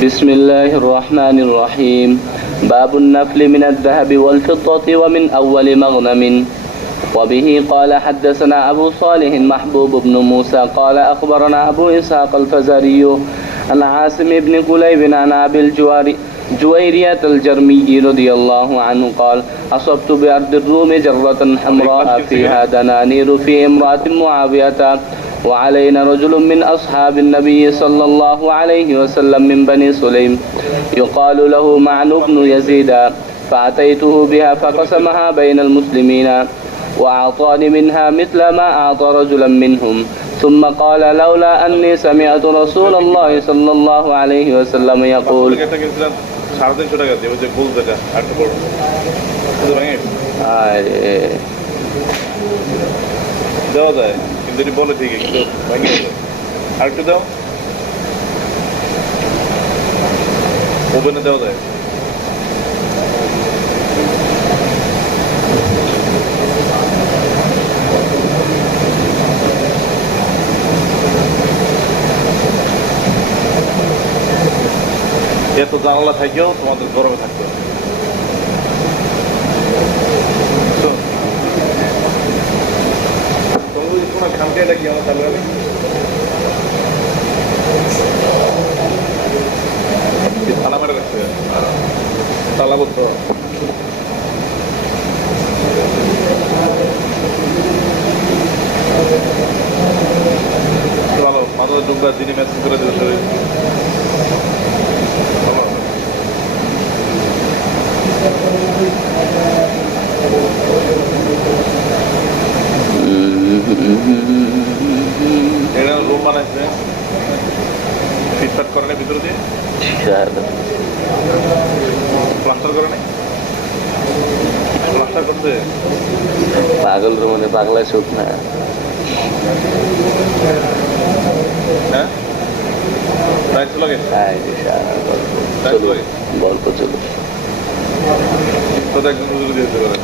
بسم الله الرحمن الرحيم. باب النفل من الذهب والفضة ومن أول مغنم. وبه قال حدثنا أبو صالح محبوب بن موسى قال أخبرنا أبو إسحاق الفزاري عن عاصم بن كليب عن أبي جويرية الجرمي رضي الله عنه قال أصبت بأرض الروم جرة حمراء فيها دنانير في امرأة معاوية وعلينا رجل من أصحاب النبي صلى الله عليه وسلم من بني سليم يقال له معن بن يزيد فأتيته بها فقسمها بين المسلمين وأعطاني منها مثل ما أعطى رجلا منهم ثم قال لولا أني سمعت رسول الله صلى الله عليه وسلم يقول বলে ঠিক একটু আর একটু দাও, ওভেনে দেওয়া যায়। এত জানালা থাকেও তোমাদের গরমে থাকতে হবে। খামকে কি আমার চালু হবে তালা মেরে রাখতে তালা করতে ভালো মাথা ডুববা দিনে ম্যাচ করে দেবে শরীর এটা রুম বানাইছে ফিটফাট করে না ভিতর দিয়ে প্লাস্টার করে নাই প্লাস্টার করছে পাগল রুমে পাগলা সুখ না হ্যাঁ প্রাইস লাগে গল্প চলো তো একজন হুজুর দিতে পারে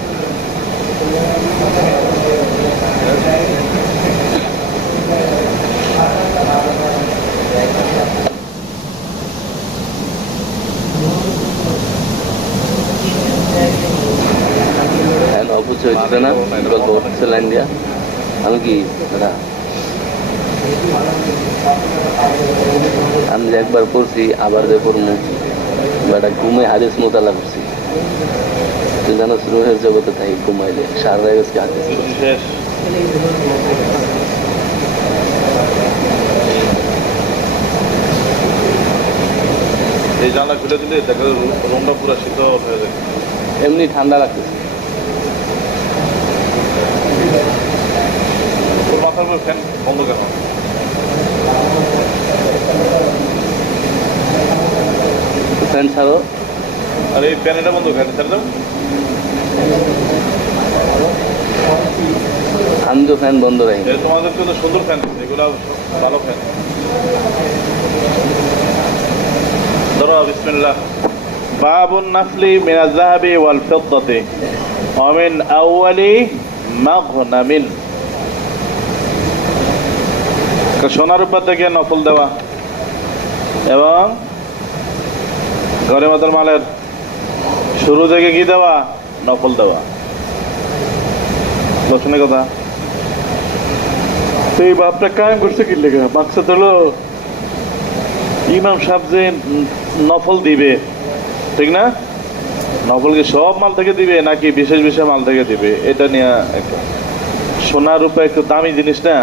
অপচয় হচ্ছে না গল্প করছে লাইন দিয়া আমি কি আমি যে একবার পড়ছি আবার যে পড়বো বেটা ঘুমে হাদিস মোতালা করছি তুই জানো রুহের জগতে থাকি ঘুমাইলে সার রায়গজকে হাদিস এই জানলা খুলে দিলে দেখা রুমটা পুরো শীতল হয়ে যায় এমনি ঠান্ডা লাগতেছে তোর মাথার উপর ফ্যান বন্ধ কেন ফ্যান ছাড়ো আর এই ফ্যান এটা বন্ধ ফ্যান ছাড় দাও আমি তো ফ্যান বন্ধ রাখি তোমাদের তো সুন্দর ফ্যান এগুলো ভালো ফ্যান ধরো বিসমিল্লাহ বাবুন নাফলি মিনাজ যাহাবি ওয়াল ফিদ্দাতি ওয়া মিন আউয়ালি মাগনামিন সোনার উপর থেকে নফল দেওয়া এবং গনিমতের মালের শুরু থেকে কি দেওয়া নফল দেওয়া দর্শনের কথা তো এই বাপটা কায়েম করছে কি লেখা মাকসাদ হলো ইমাম সাহেব যে নফল দিবে ঠিক না নফলকে সব মাল থেকে দিবে নাকি বিশেষ বিশেষ মাল থেকে দিবে এটা নিয়ে একটা সোনার উপর একটু দামি জিনিস না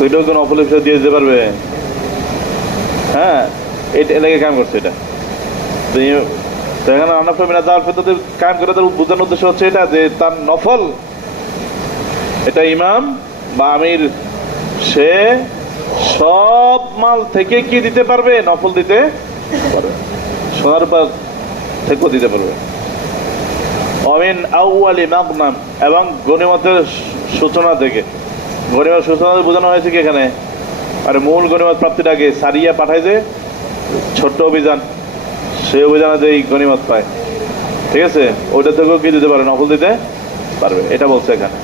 ওইটাও কোনো নফলের বিষয় দিয়ে দিতে পারবে হ্যাঁ এটা এলাকায় কায়েম করছে এটা তো এখানে আনাফা মিনাজ যাওয়ার ফেরত কায়েম করে তার বোঝানোর উদ্দেশ্য হচ্ছে এটা যে তার নফল এটা ইমাম বা আমির সে সব মাল থেকে কি দিতে পারবে নফল দিতে পারবে সোনার উপর থেকেও দিতে পারবে অমিন আউয়ালি মাগনাম এবং গনিমতের সূচনা থেকে গনিমত সূচনা বোঝানো হয়েছে কি এখানে আর মূল গনিমত প্রাপ্তির আগে সারিয়া পাঠায় যে ছোট্ট অভিযান সেই অভিযানে যে গনিমত পায় ঠিক আছে ওইটা থেকেও কি দিতে পারবে নফল দিতে পারবে এটা বলছে এখানে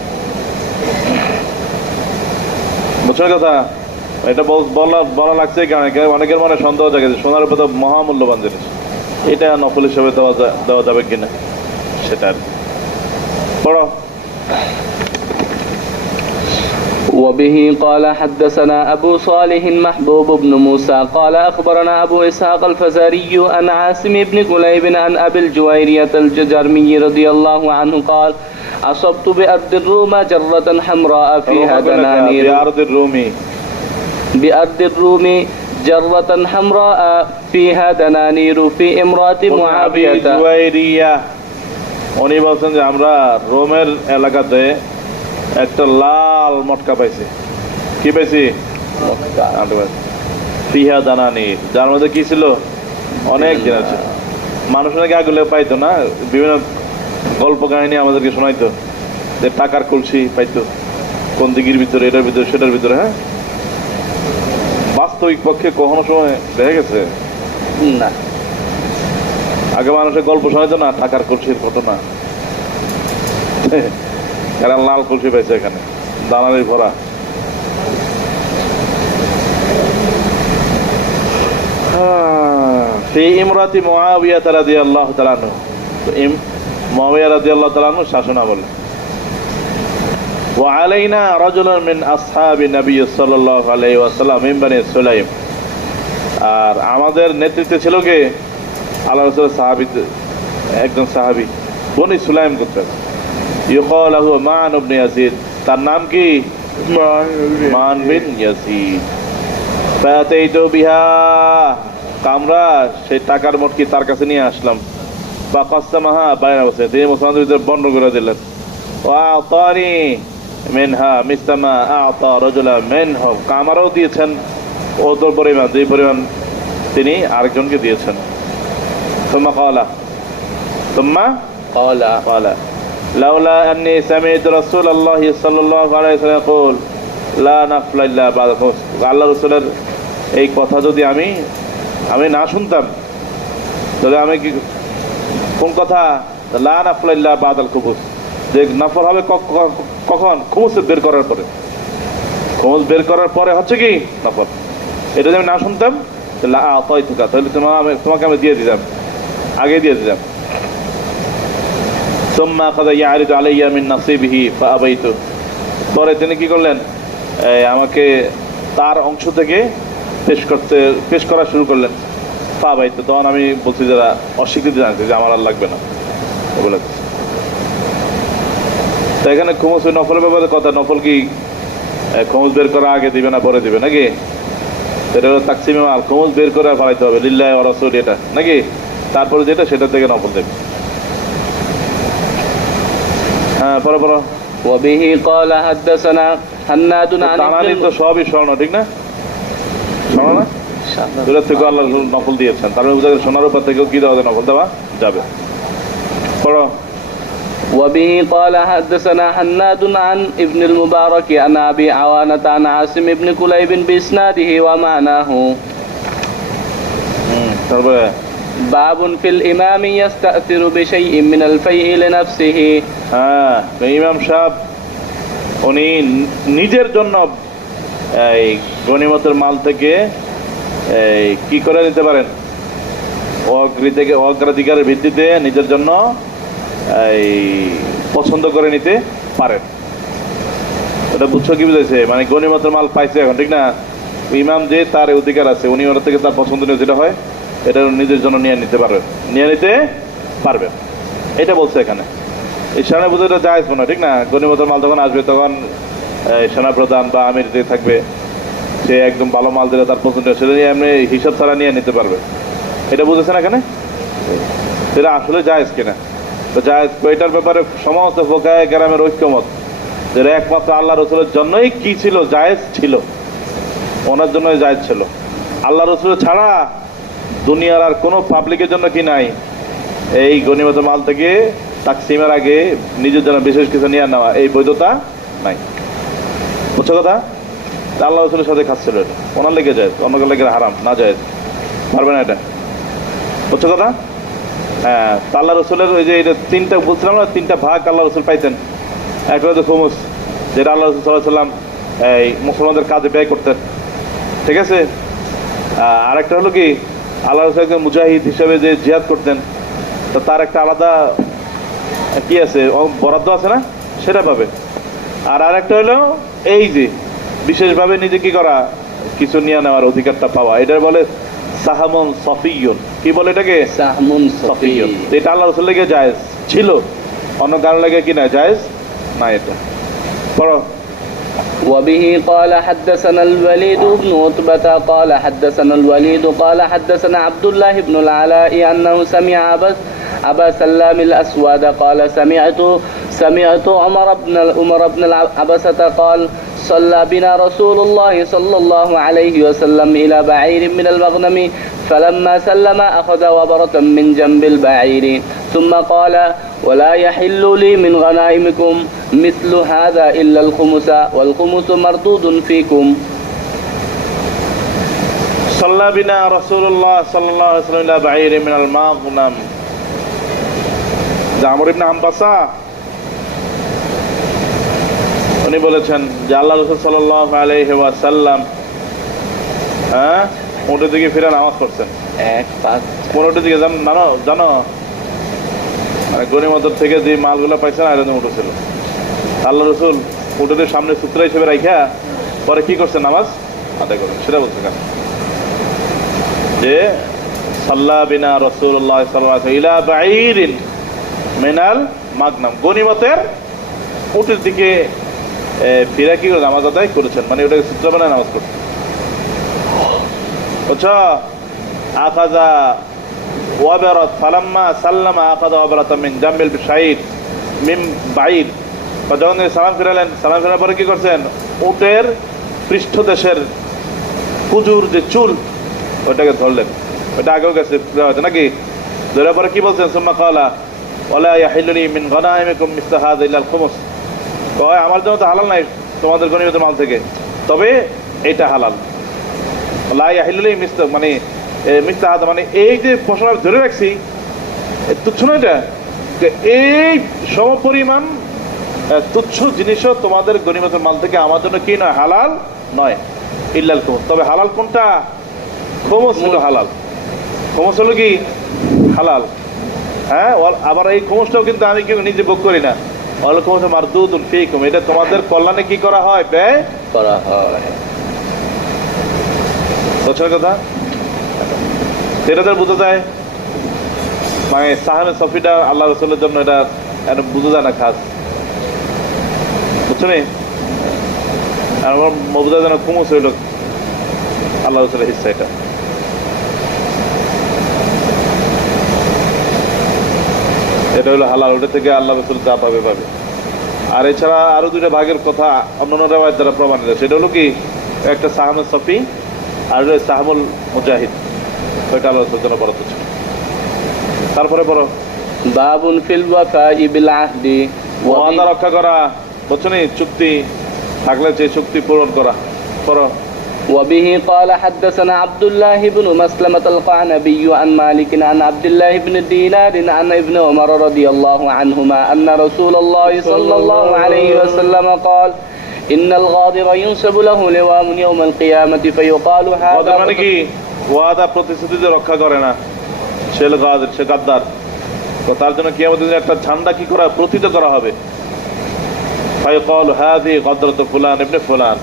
বুঝছেন কথা এটা বলা বলা লাগছে কারণ অনেকের মনে সন্দেহ থাকে যে সোনার উপর তো মহামূল্যবান জিনিস, এটা নফল হিসেবে দেওয়া যাবে কিনা সেটা আর কি। পড়ো। وبه قال حدثنا أبو صالح محبوب بن موسى قال أخبرنا أبو إسحاق الفزاري عن عاصم بن كليب عن أبي الجويرية الجرمي رضي الله عنه قال أصبت بأرض الروم جرة حمراء فيها دنانير بأرض الروم جرة حمراء فيها دنانير في امرأة معاوية। উনি বলছেন যে আমরা রোমের এলাকাতে একটা লাল মটকা পাইছি। কি পাইছি? ফিহা দানানির, যার মধ্যে কি ছিল? অনেক জিনিস ছিল। মানুষ নাকি আগুলে পাইতো না, বিভিন্ন গল্প কাহিনী আমাদেরকে শোনাইতো যে টাকার কলসি পাইতো কোন দিকের ভিতরে, এটার ভিতরে, সেটার ভিতরে। হ্যাঁ, বাস্তবিক পক্ষে কখনো সময় দেখা গেছে না। আগে মানুষের গল্প শোনাইতো না টাকার কলসির ঘটনা, এরা লাল কলসি পাইছে এখানে দানানির ভরা। সেই ইমরাতি মুআবিয়া রাদিয়াল্লাহু তাআলা আনহু, মুআবিয়া রাদিয়াল্লাহু তাআলা আনহু শাসনা বলে। ওয়া আলাইনা রাজুলুন মিন আসহাবি নবী সাল্লাল্লাহু আলাইহি ওয়াসাল্লাম মিন বনি সুলাইম, আর আমাদের নেতৃত্বে ছিল কে? আল্লাহর রাসূলের সাহাবী, একজন সাহাবী বনি সুলাইম গোত্রের। ইউকাল লাহু মান ইবনে ইয়াজিদ, তার নাম কি? মান বিন ইয়াজিদ। ফাতাইতু বিহা, আমরা সেই টাকার মুটকি তার কাছে নিয়ে আসলাম। বা কাসসামাহা বাইনা বসে, তিনি মুসলমানদের ভিতরে বন্টন করে দিলেন। ওয়া আতানি মিনহা মিসলামা আতা রাজুলা মিনহুম, আমারও দিয়েছেন ওদের পরিমাণ, যে পরিমাণ তিনি আরেকজনকে দিয়েছেন। সুম্মা ক্বালা লাউলা আন্নী সামি'তু রাসূলুল্লাহ সাল্লাল্লাহু আলাইহি ওয়াসাল্লাম ইয়াকুল লা নাফলা ইল্লা বা'দা খুবুস, আল্লাহর রাসূলের এই কথা যদি আমি না শুনতাম, তাহলে আমি কি, কোন কথা? লা নাফলা ইল্লা বা'দাল খুবুস, যে নফল হবে কখন? খুবুস বের করার পরে। খুবুস বের করার পরে হচ্ছে কি নফল। এটা যদি আমি না শুনতাম তাহলে আতাইতুকা, তাহলে তোমাকে আমি দিয়ে দিতাম, আগে দিয়ে দিতাম। সুম্মা আখাযা ইয়ারিদু আলাইয়া মিন নাসিবিহি ফাআবাইতু, পরে তিনি কি করলেন? আমাকে তার অংশ থেকে পেশ করা শুরু করলেন। ফাআবাইতু, তখন আমি বলছি, যারা অস্বীকৃতি জানাচ্ছি যে আমার আর লাগবে না বলে। তো এখানে খুমুস নফলের ব্যাপারে কথা, নফল কি খুমুস বের করা আগে দিবে না পরে দিবে নাকি? এটা হলো তাকসিমে মাল, খুমুস বের করে ফেলাইতে হবে লিল্লাহি ওয়া রাসূল, এটা নাকি? তারপরে যেটা সেটা থেকে নফল দেবে। হ্যাঁ, পরে পরে। وبه قال حدثنا حناد عن দানানি তো সবই স্বর্ণ, ঠিক না? স্বর্ণ না, দূরের থেকে আল্লাহ নফল দিয়েছেন, তারপরে বুঝা গেল সোনার উপর থেকেও কি দেওয়া যায়, নফল দেওয়া যাবে। পড়ো। وبه قال حدثنا حناد عن ابن المبارك عن أبي عوانة عن عاصم بن كليب بإسناده ومعناه. তারপরে باب في الإمام يستأثر بشيء من الفيء لنفسه. হ্যাঁ, ইমাম সাহেব উনি নিজের জন্য এই গনিমতের মাল থেকে কি করে নিতে পারেন? অগ্রাধিকারের ভিত্তিতে নিজের জন্য এই পছন্দ করে নিতে পারেন। এটা বুঝছো কি বুঝেছে? মানে গনিমতের মাল পাইছে এখন, ঠিক না? ইমাম যে তার অধিকার আছে, উনি ওটা থেকে তার পছন্দনীয় যেটা হয় এটা নিজের জন্য নিয়ে নিতে পারবেন, এটা বলছে এখানে। এই সেনা বুঝে এটা জায়েজ মনে হয়, ঠিক না? গনিমতের মাল যখন আসবে তখন সেনাপ্রধান বা আমির যে থাকবে, সে একদম ভালো মাল দিলে তার পছন্দ, সেটা নিয়ে এমনি হিসাব ছাড়া নিয়ে নিতে পারবে, এটা বুঝেছেন এখানে? সেটা আসলে জায়েজ কিনা? তো জায়েজ, এটার ব্যাপারে সমস্ত ফোকায়ে কেরামের ঐক্যমত, যেটা একমাত্র আল্লাহ রসুলের জন্যই কি ছিল, জায়েজ ছিল, ওনার জন্যই জায়েজ ছিল। আল্লাহ রসুল ছাড়া দুনিয়ার আর কোনো পাবলিকের জন্য কি নাই এই গনিমতের মাল থেকে তাকসিমের আগে নিজের জন্য বিশেষ কিছু নিয়ে নেওয়া, এই বৈধতা নাই। বুঝছো কথা? আল্লাহ রসুলের সাথে খাচ্ছিল, এটা ওনার লেগে যায়, অন্য লেগে হারাম, না যায়, পারবে না এটা। বুঝছো কথা? হ্যাঁ, আল্লাহ রসুলের ওই যে এটা তিনটা বলছিলাম না, তিনটা ভাগ আল্লাহ রসুল পাইতেন। একটা হচ্ছে খুমুস, যেটা আল্লাহ রসুল সাল্লাল্লাহু আলাইহি ওয়াসাল্লাম এই মুসলমানদের কাজে ব্যয় করতেন, ঠিক আছে। আরেকটা হলো কি, আল্লাহ রাসূল একজন মুজাহিদ হিসেবে যে জিহাদ করতেন, তো তার একটা আলাদা কি আছে, বরাদ্দ আছে না, সেটা পাবে। আর আরেকটা হলো এই যে বিশেষভাবে নিজে কি করা, কিছু নিয়ে নেওয়ার অধিকারটা পাওয়া, এটা বলে সাহামুন সফিয়ুন। কি বলে এটাকে? সাহমুন সফিয়ুন। সফি। এটা আল্লাহ রাসূল লেগে জায়েজ ছিল, অন্য কারো লেগে কি না জায়েজ না। এটা পড়ো। وبه قال حدثنا الوليد بن عتبة قال حدثنا الوليد قال حدثنا عبد الله بن العلاء أنه سمع أبا سلام الأسود قال سمعت عمر بن العبسة قال صلى بنا رسول الله صلى الله عليه وسلم إلى بعير من المغنم فلما سلم أخذ وبرة من جنب البعير ثم قال ولا يحل لي من غنائمكم مثل هذا إلا الخمس والخمس مردود فيكم. صلى بنا رسول الله صلى الله عليه وسلم إلى بعير من المغنم. আমর ইবনে হামবাসা উনি বলেছেন যে আল্লাহ রাসূল সাল্লাল্লাহু আলাইহি ওয়াসাল্লাম উটের দিকে ফিরে নামাজ পড়ছেন। উটের দিকে জানো মানে গনিমতের থেকে যে মালগুলো পাইছেন আর উঠে ছিল, আল্লাহ রাসূল উটের সামনে সূত্র হিসেবে রাখা পরে কি করছেন, নামাজ আদায় করেন। সেটা বলছে কেন যে সাল্লা বিনা রাসূলুল্লাহ সাল্লাল্লাহু আলাইহি ওয়া সাল্লাম ইলা বাঈরিন মিনাল মাগনাম, গনিমতের উটের দিকে ফিরে কি করে নামাজ আদায় করেছেন, মানে ওটাকে সূত্র বানায় নামাজ পড়ছেন। বুঝছো? আখাযা ওয়াবারাত ফালাম্মা সাল্লামা আখাযা ওয়াবারাত মিন জামবিল শাইদ মিন বাঈর, যখন সালাম ফিরালেন, সালাম ফেরার পরে কি করছেন, উটের পৃষ্ঠদেশের কুজুর যে চুল ওটাকে ধরলেন। ওটা আগেও গেছে নাকি, ধরার পরে কি বলছেন, সুম্মা ক্বালা ওয়ালা ইয়াহিল্লু লি মিন গনাইমিকুম মিসলু হাযা ইল্লা আল খুমুস, কয় আমার জন্য তো হালাল নাই তোমাদের গনিমতের মাল থেকে, তবে এটা হালাল। লা ইয়াহিল্লু লি মিসলু মানে মিসলু হাযা মানে এই যে প্রশ্ন ধরে রাখছি তুচ্ছ না, এটা এই সমপরিমাণ তুচ্ছ জিনিসও তোমাদের গনিমতের মাল থেকে আমার জন্য কি নয়, হালাল নয়, ইল্লাল খুমুস। তবে হালাল কোনটা? খুমুস হলো হালাল, খুমুস হলো কি হালাল। হ্যাঁ, আবার এই খুমুসটাও কিন্তু আমি কেউ নিজে ভোগ করি না, ওয়াল খুমুস মারদুদুন ফীকুম, এটা তোমাদের কল্যাণে কি করা হয়, ব্যয় করা হয়। বুঝছেন কথা? এটা তো বোঝা যায়, মানে সাহামে সফিটা আল্লাহ রাসূলের জন্য এটা বোঝা যায় না খাস, বুঝছো নি? আর আমার বোঝা যায় না খুমুস হইল আল্লাহ রাসূলের হিস্সা, এটা হলো হালাল, ওটা থেকে আল্লাহ রাসূল যা পাবে পাবে। আর এছাড়া আরো দুইটা ভাগের কথা অন্যান্য রিওয়ায়াত দ্বারা প্রমাণিত, সেটা হলো কি, একটা সাহামুল সফি আর সাহামুল মুজাহিদ, ওইটা আল্লাহ রাসূলের জন্য বরাদ্দ ছিল। তারপরে বড় বাবুন ফিল ওয়াফাই বিল আহদি, ওয়াদা রক্ষা করা, বুঝছো নি, চুক্তি থাকলে যে চুক্তি পূরণ করা। পড়ো। وبه قال حدثنا عبد الله بن مسلمة القعنبي عن مالك عن عبد الله بن دينار عن ابن عمر رضي الله عنهما أن رسول الله صلى الله عليه وسلم قال إن الغادر ينسب له لواء يوم القيامة فيقال هذا মানে কি, ওয়াদা প্রতিশ্রুতি রক্ষা করে না, সে গাদর, সে গাদ্দার, তো তার জন্য কিয়ামতের দিনে একটা ঝান্ডা কি করা, প্রথিত করা হবে। ফায়ুকাল হাযি গাদরাতু ফুলান ইবনে ফুলান,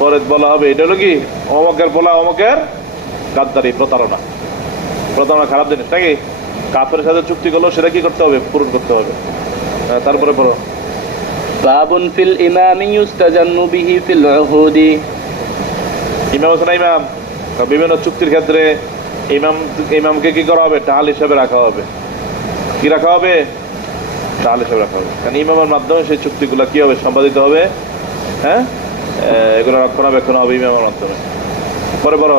পরে বলা হবে এটা হলো কি অমকের বলা, অমকের গাদ্দারি, প্রতারণা। প্রতারণা খারাপ জিনিস নাকি, কাফেরের সাথে চুক্তি করলো সেটা কি করতে হবে, পূরণ করতে হবে। তারপরে পড়ো। বাবুন ফিল ইমামি ইউস্তাজান্নু বিহি ফিল উহুদি, ইমাম আছে না, ইমাম বিভিন্ন চুক্তির ক্ষেত্রে ইমামকে কি করা হবে, ঢাল হিসাবে রাখা হবে। কি রাখা হবে? ঢাল হিসাবে রাখা হবে, কারণ ইমামের মাধ্যমে সেই চুক্তিগুলো কি হবে, সম্পাদিত হবে। হ্যাঁ, এগুলো রক্ষণাবেক্ষণ হবে ইমামের মাধ্যমে। পরে বড়।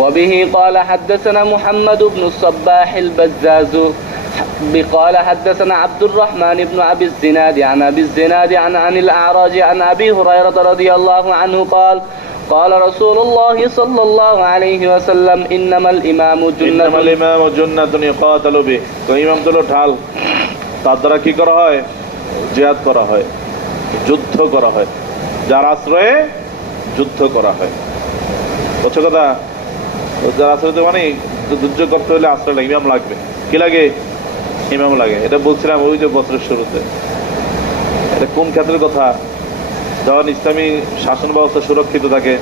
وبه قال حدثنا محمد بن الصباح البزاز قال حدثنا عبد الرحمن بن أبي الزناد عن أبي الزناد عن الأعرج عن أبي هريرة رضي الله عنه قال قال رسول الله صلى الله عليه وسلم إنما الإمام جنة يقاتل به, তো ইমাম হলো ঢাল, তার দ্বারা কি করা হয়, জিহাদ করা হয়, যুদ্ধ করা হয়, যার আশ্রয়ে যুদ্ধ করা হয়। বুঝছো কথা? যারা আসলে মানে দুর্যোগ করতে হলে আশ্রয় লাগে, ইমাম লাগবে। কি লাগে? ইমাম লাগে। এটা বলছিলাম ওই যে বছরের শুরুতে। এটা কোন ক্ষেত্রের কথা? যখন ইসলামী শাসন ব্যবস্থা সুরক্ষিত থাকে,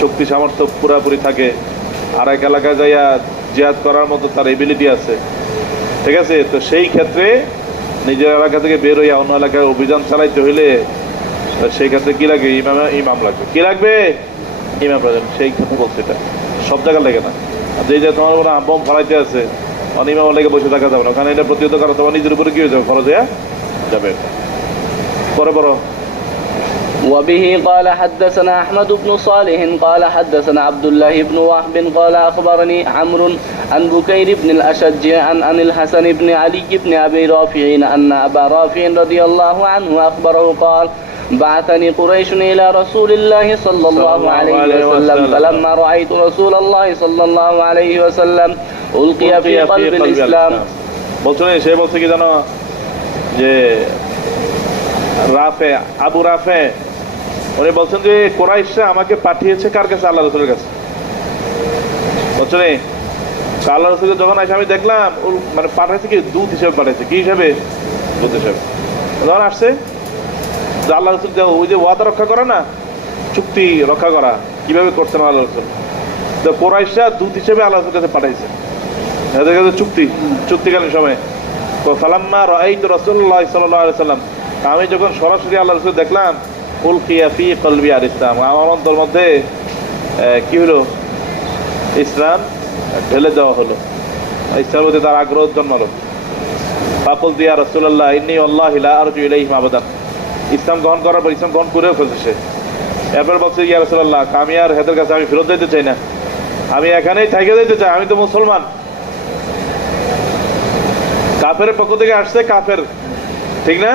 শক্তি সামর্থ্য পুরাপুরি থাকে, আর এক এলাকায় যাইয়া জিহাদ করার মতো তার এবিলিটি আছে, ঠিক আছে, তো সেই ক্ষেত্রে নিজের এলাকা থেকে বের হইয়া অন্য এলাকায় অভিযান চালাইতে হইলে সেই ক্ষেত্রে কি লাগে? ইমাম লাগবে। কি লাগবে? ইমাম লাগবে। সেই ক্ষেত্রে বলছে এটা সব জায়গায় লাগে না। যে যে তোমার উপরে বম ফলাইতে আছে, ইমাম লেগে বসে থাকা যাবে না, কারণ এটা প্রতিহত করা তোমার নিজের উপরে কি হয়ে যাবে? খরচ হয়ে যাবে। পরে বড় وبه قال حدثنا أحمد بن صالح قال حدثنا عبد الله بن وهب قال أخبرني عمرو عن بكير بن الأشج عن الحسن بن علي بن أبي رافع أن أبا رافع رضي الله عنه أخبره قال بعثني قريش إلى رسول الله صلى الله عليه وسلم فلما رأيت رسول الله صلى الله عليه وسلم ألقي في قلب الإسلام. বলছো না, সে বলছে কি জানো, যে রাফে, আবু রাফে, উনি বলছেন যে কুরাইশরা আমাকে পাঠিয়েছে কার কাছে? আল্লাহ রাসূলের কাছে। বুঝছো না, আল্লাহ রাসূলকে যখন আসে আমি দেখলাম মানে পাঠাইছে কি দূত হিসেবে পাঠাইছে। কি হিসেবে? দূত হিসেবে। যখন আসছে আল্লাহ রাসূল ওই যে ওয়াদা রক্ষা করা না, চুক্তি রক্ষা করা কিভাবে করছেন আল্লাহ রাসূল, তো কুরাইশরা দূত হিসেবে আল্লাহ রাসূলের কাছে পাঠাইছে। এদের কাছে চুক্তিকালীন সময় ফালাম্মা রাআইতু রাসূলুল্লাহ সাল্লাল্লাহু আলাইহি ওয়াসাল্লাম, আমি যখন সরাসরি আল্লাহ রাসূল দেখলাম, উলকিয়া ফি কলবি আল ইসলাম, আমার অন্তর মধ্যে কি হলো? ইসলাম ঢেলে দেওয়া হলো, ইসলামের মধ্যে তার আগ্রহ জন্মালো। ফাকুলতু ইয়া রাসূলুল্লাহ ইন্নী ওয়াল্লাহি লা আরজু ইলাইহিম আবাদান, ইসলাম গ্রহণ করার পর ইসলাম গ্রহণ করেও ফেলছে সে। এরপর বলছে ইয়া রাসূলুল্লাহ, আমি আর হেদের কাছে আমি ফেরত দিতে চাই না, আমি এখানেই থেকে যেতে চাই, আমি তো মুসলমান। কাফের পক্ষ থেকে আসছে, কাফের, ঠিক না,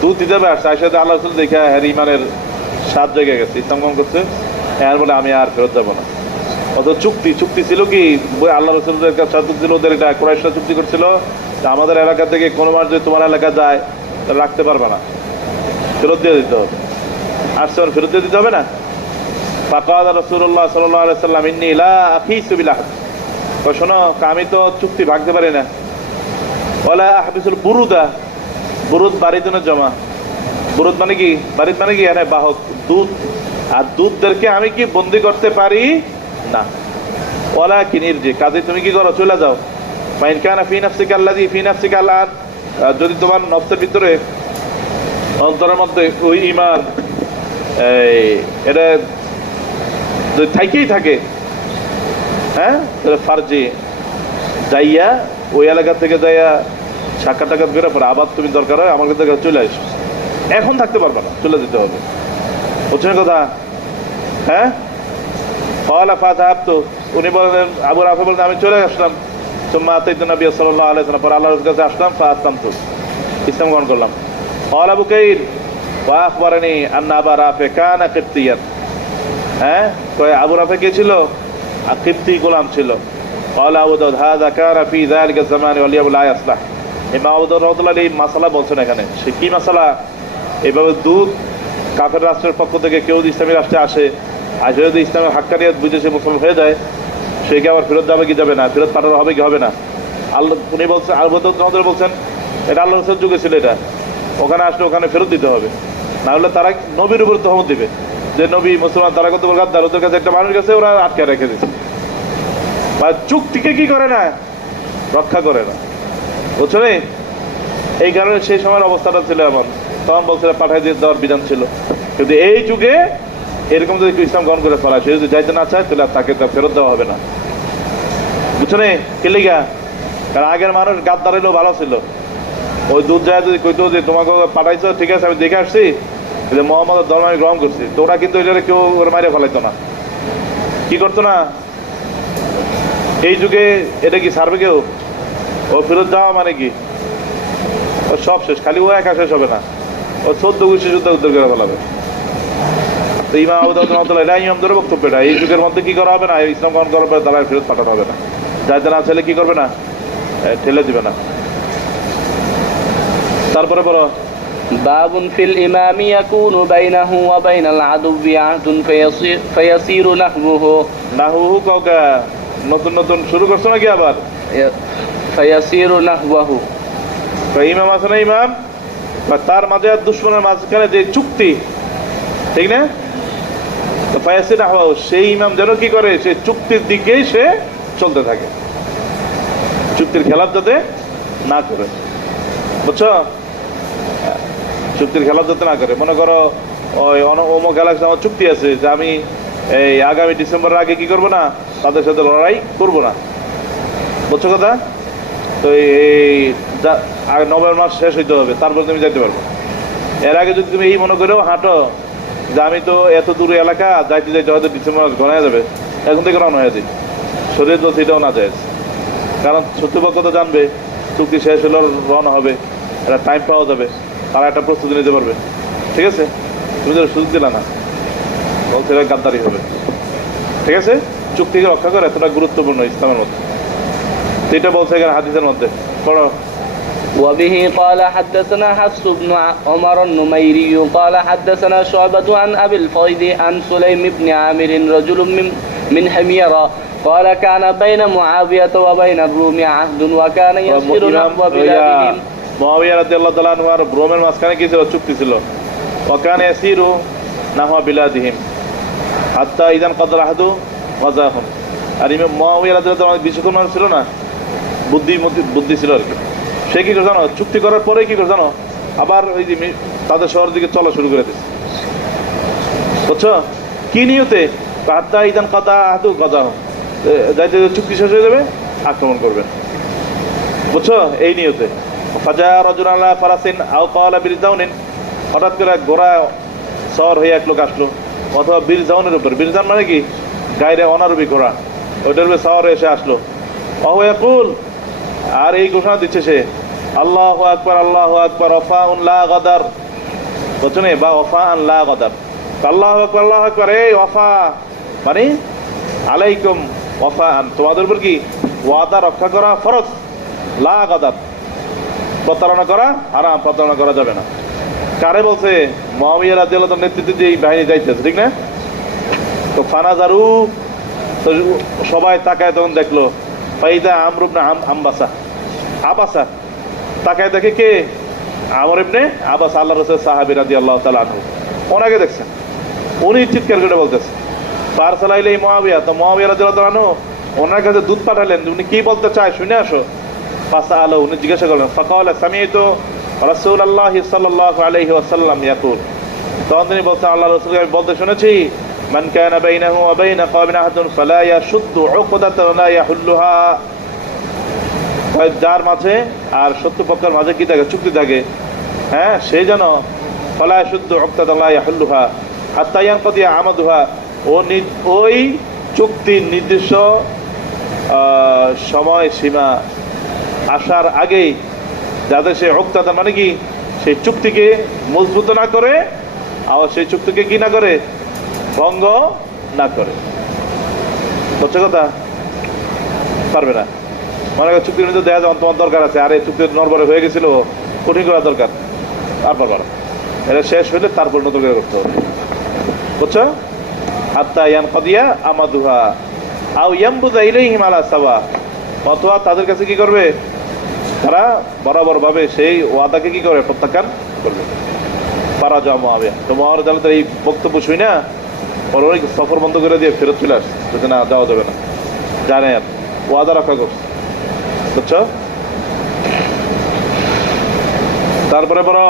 দূত হিসাবে আসছে, আসলে আল্লাহ রাসূল দেখে হ্যাঁ ইমানের স্বাদ জেগে গেছে, ইসলাম গ্রহণ করছে। এর বলে আমি আর ফেরত যাবো না। অত চুক্তি ছিল কি? আল্লাহ রাসূলের কাছে ছিল, ওদের এটা কুরাইশরা চুক্তি করছিল আমাদের এলাকা থেকে কোনো মাস যদি তোমার এলাকা যায় তাহলে রাখতে পারবে না, ফেরত দিয়ে দিতে হবে। আসছে ফেরত দিয়ে দিতে হবে না। ফাকাল রাসূলুল্লাহ সাল্লাল্লাহু আলাইহি ওয়াসাল্লাম ইন্নী লা আখিসু বিল আহদ, তো শোনো আমি তো চুক্তি ভাঙতে পারি না। ওয়ালা আহবিসুল বুরুদা, বুরুদ বাড়ির জন্য জমা, বুরুদ মানে কি? বাড়ির মানে কি? আরে বাহক, দুধ, আর দুধদেরকে আমি কি বন্দি করতে পারি না। ওয়ালা কিনির যে কাজে তুমি কি করো? চলে যাও। ফাইন কানা ফি নাফসিকা আল্লাযী ফি নাফসিকা আল-আন, যদি তোমার নফসের ভিতরে, অন্তরের মধ্যে ওই ঈমান এটা যদি থাকেই থাকে, হ্যাঁ, তাহলে ফারজি যাইয়া ওই এলাকা থেকে যাইয়া সাক্ষাৎ টাকাত বেরো পরে আবার তুমি দরকার হয় আমার কাছে চলে আসো, এখন থাকতে পারবে না, চলে যেতে হবে। বুঝছেন কথা? হ্যাঁ, তো উনি বলেন, আবু রাফি বলেন আমি চলে আসলাম, সুম্মা আতাইতু নবী সাল্লাল্লাহু আলাইহি ওয়াসাল্লাম, পরে আল্লাহর কাছে আসলাম, ফাআসলামতু, ইসলাম গ্রহণ করলাম। ক্বালা বুকাইর ওয়া আখবারানি আন্না আবা রাফি কানা কিবতিয়ান, হ্যাঁ, কয় আবু রাফি কে ছিল? কিবতি গোলাম ছিল। ক্বালা আবু দাউদ হাযা কানা ফি যালিকা যামানি ওয়াল ইয়াউম লা ইয়াসলাহ, ইমাম আবু দাউদ রাহমাতুল্লাহ আলাইহি মাসালা বলছেন এখানে। সে কি মাসালা? এইভাবে দুধ কাফের রাষ্ট্রের পক্ষ থেকে কেউ যদি ইসলামী রাষ্ট্রে আসে, আর যদি ইসলামের হাক্কানিয়াত বুঝে সে মুসলমান হয়ে যায়, সে কি আবার ফেরত যাবে কি যাবে না? ফেরত পাঠানো হবে কি হবে না? আল্লাহ উনি বলছেন, আবু দাউদ রাহমাতুল্লাহ বলছেন এটা আল্লাহ রাসূলের যুগে ছিল, এটা ওখানে আসলে ওখানে ফেরত দিতে হবে, না হলে তারা নবীর উপর তহমত দিবে যে নবী মুসলমান, তারা কত গাদ্দার, ওদের কাছে একটা মানুষ গেছে, ওরা আটকে রেখে দিচ্ছে, বা চুক্তিকে কি করে না, রক্ষা করে না। বুঝছো? এই কারণে সেই সময়ের অবস্থাটা ছিল এমন, তখন বলছিল পাঠাই দিয়ে দেওয়ার বিধান ছিল। কিন্তু এই যুগে এরকম যদি ইসলাম গ্রহণ করে ফেলা, সে যদি যাইতে না চায় তাহলে তাকে ফেরত দেওয়া হবে না। বুঝছো? কেলিগা, কারণ আগের মানুষ গাদ্দার হলেও ভালো ছিল, ওই দুধ যায় যদি কইতো যে তোমাকে পাঠাইছো, ঠিক আছে আমি দেখে আসছি, মোহাম্মদের ধর্ম আমি গ্রহণ করছি, তো ওরা কিন্তু এটা কেউ ওরা মাইরে ফেলাইতো না, কি করতো না। এই যুগে এটা কি ছাড়বে কেউ? ও ফেরত যাওয়া মানে কি? ও সব শেষ, খালি ও একা শেষ হবে না, ও 14 গোষ্ঠী যুদ্ধ উদ্ধার করে ফেলাবে। তো ইমাম আবু দাউদ রাহমাতুল্লাহ আলাইহি ইমামদের বক্তব্য এটা, এই যুগের মধ্যে কি করা হবে না, ইসলাম গ্রহণ করার পরে তারা ফেরত পাঠানো হবে না, যাইতে না ছেলে কি করবে না, ঠেলে দিবে না। তারপরে বলো باب في الإمام يكون بينه وبين العدو عهد فيصير نحوه নাহু কাউকা নতুন নতুন শুরু করছো নাকি আবার? فيصير نحوه তো ইমাম আছে না ইমাম, বা তার মাঝে আর দুশ্মনের মাঝখানে যে চুক্তি, ঠিক না? তো ফায়াসি নাহু, সেই ইমাম যেন কি করে, সে চুক্তির দিকেই সে চলতে থাকে, চুক্তির খেলাফ যাতে না করে, বুঝছো? চুক্তির খেলাফ যাতে না করে। মনে করো ওই অমুক এলাকায় আমার চুক্তি আছে যে আমি এই আগামী ডিসেম্বরের আগে কি করবো না, তাদের সাথে লড়াই করবো না, বুঝছো কথা? তো এই নভেম্বর মাস শেষ হইতে হবে, তারপর তুমি যাইতে পারবো। এর আগে যদি তুমি এই মনে করেও হাঁটো যে আমি তো এত দূরে এলাকা, যাইতে যাইতে হয়তো ডিসেম্বর মাস ঘনায় যাবে, এখন থেকে রওনা হয়ে দিই, শরীর তো সেটাও না যায়, কারণ শত্রুপক্ষ তো জানবে চুক্তি শেষ হলে রওনা হবে, একটা টাইম পাওয়া যাবে, তারা একটা প্রস্তুতি নিতে পারবে, ঠিক আছে? তুমি তো সুযোগ দিলা না, বলছে গাদ্দারি হবে, ঠিক আছে? চুক্তিকে রক্ষা করে এতটা গুরুত্বপূর্ণ ইসলামের মধ্যে, এটা বলছে এখানে হাদিসের মধ্যে। পড়ো। وبه قال حدثنا حفص بن عمر النميري قال حدثنا شعبة عن أبي الفيض عن سليم بن عامر رجل من حميرة قال كان بين معاوية وبين الروم عهد وكان يسير نحو بلادهم মুআবিয়া রাদিয়াল্লাহু তাআলা আনহু আর রোমের মাঝখানে কি ছিল? চুক্তি ছিল। ওয়াকানা ইয়াসিরু নাহওয়া বিলাদিহিম হাত্তা ইযান কাদাল আহদু ওয়াজাহুম। আর ইমাম মুআবিয়া রাদিয়াল্লাহু তাআলা বিচক্ষণ মানুষ ছিল না, বুদ্ধি ছিল আর কি। সে কি করে জানো? চুক্তি করার পরে কি করে জানো? আবার ওই যে তাদের শহরের দিকে চলা শুরু করে দিচ্ছে, বুঝছো? কি নিয়তে? হাত্তা ইযান কাদা আহদু ওয়াজাহুম, যাইতে চুক্তি শেষ হয়ে যাবে আক্রমণ করবেন, বুঝছো? এই নিয়তে। ফাজা রাজুলান আলা ফারাসিন আও ক্বালা বিরজাউনিন, হঠাৎ করে ঘোড়া সওয়ার হয়ে এক লোক আসলো, অথবা বিরজাউনের উপর, বিরজাউন মানে কি গায়রে অনারবি ঘোড়া, ওইটার উপরে সওয়ার এসে আসলো। ওয়া ইয়াকুল, আর এই ঘোষণা দিচ্ছে সে, আল্লাহু আকবার আল্লাহু আকবার ওয়াফাউন লা গাদার, বুঝছো না? বা ওয়াফাআন লা গাদার, আল্লাহু আকবার এই ওয়াফা মানে আলাইকুম ওয়াফাআন, তোমাদের উপর কি ওয়াদা রক্ষা করা ফরজ, লা গাদার প্রতারণা করা হারাম, প্রতারণা করা যাবে না। কারে বলছে? মুআবিয়া রাদিয়াল্লাহু তাআলার নেতৃত্বে যে এই বাহিনী যাইতেছে, ঠিক না? তো ফানাজারু, তো সবাই তাকায়, তখন দেখলো ফাইদা আমর ইবনে আবাসা, তাকায় দেখে কে? আমর ইবনে আবাস, আল্লাহর রাসূল সাহাবী রাদিয়াল্লাহু তাআলা আনহু, ওনাকে দেখছেন, উনি চিৎকার করে বলতেছে ফারসালা ইলাই মুআবিয়া, তো মুআবিয়া রাদিয়াল্লাহু তাআলা আনহু ওনার কাছে দূত পাঠালেন, উনি কি বলতে চায় শুনে আসো। ফাসআলা, উনি জিজ্ঞাসা করলেন, ফাকালা সামিআতু রাসূলুল্লাহ সাল্লাল্লাহু আলাইহি ওয়াসাল্লাম ইয়াকুল, তখন তিনি বলছেন আল্লাহর রাসূলকে আমি বলতে শুনেছি, মান কানা বাইনাহু ওয়া বাইনা কওমিন আহাদুন ফালা ইয়াশুদ্দু উকদাতান লা ইয়াহুল্লুহা, যার মাঝে আর শত্রুপক্ষের মাঝে কি থাকে? চুক্তি থাকে, হ্যাঁ, সেই যেন ফালা ইয়াশুদ্দু উকদাতান লা ইয়াহুল্লুহা হাত্তা ইয়ানকাদিয়া আমাদুহা, ওই চুক্তির নির্দিষ্ট সময় সীমা আসার আগেই যাতে সে উকদাতা মানে কি সেই চুক্তিকে মজবুত না করে, আবার সেই চুক্তিকে কি না করে? ভঙ্গ না করে, বুঝছো কথা? পারবে না, মনে করো চুক্তির মধ্যে দেয়া যাওয়া তোমার দরকার আছে, আর এই চুক্তি নড়বড়ে হয়ে গেছিল, কঠিন করা দরকার, আর পারবে না, এটা শেষ হইলে তারপর নতুন করে করতে হবে, বুঝছো? হাত্তা ইয়ানকাদিয়া আমাদুহা আও ইয়ামবুযা ইলাইহিম আলা সাওয়া, অথবা তাদের কাছে কি করবে? তারা বরাবর ভাবে সেই ওয়াদাকে কি করে? প্রত্যাখ্যান করবে। ফারাজা মুআবিয়া, তো মুআবিয়া রাদিয়াল্লাহু তাআলা এই বক্তব্য শুই না ওর ওই সফর বন্ধ করে দিয়ে ফেরত চলে আসছে, যদি না যাওয়া যাবে না, জানে আর ওয়াদা রক্ষা করছে, বুঝছো? তারপরে বড়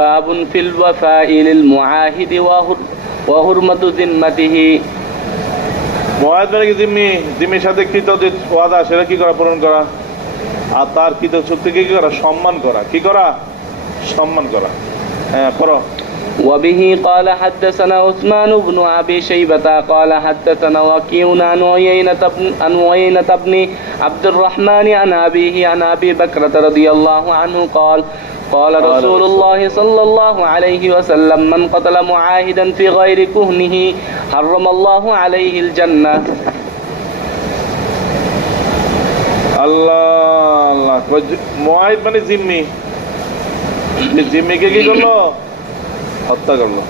বাবুন ফিল ওয়াফা'i লিল মুআহিদি ওয়া হুরমাতু যিম্মাতিহি, মুআহিদ মানে কি জিম্মির সাথে কৃত যে ওয়াদা সেটা কি করা? পূরণ করা, আর তার কৃত চুক্তিকে কি করা? সম্মান করা, কি করা? সম্মান করা, হ্যাঁ পড়ো। وبه قال حدثنا عثمان بن أبي شيبة قال حدثنا وكيع عن عيينة بن عبد الرحمن عن أبيه عن أبي بكرة رضي الله عنه قال قال رسول الله صلى الله عليه وسلم من قتل معاهدا في غير كهنه حرم الله عليه الجنة। আল্লাহ আল্লাহ, মুআহিদ মানে জিম্মি, জিম্মিকে কি করলো? হত্যা করলো।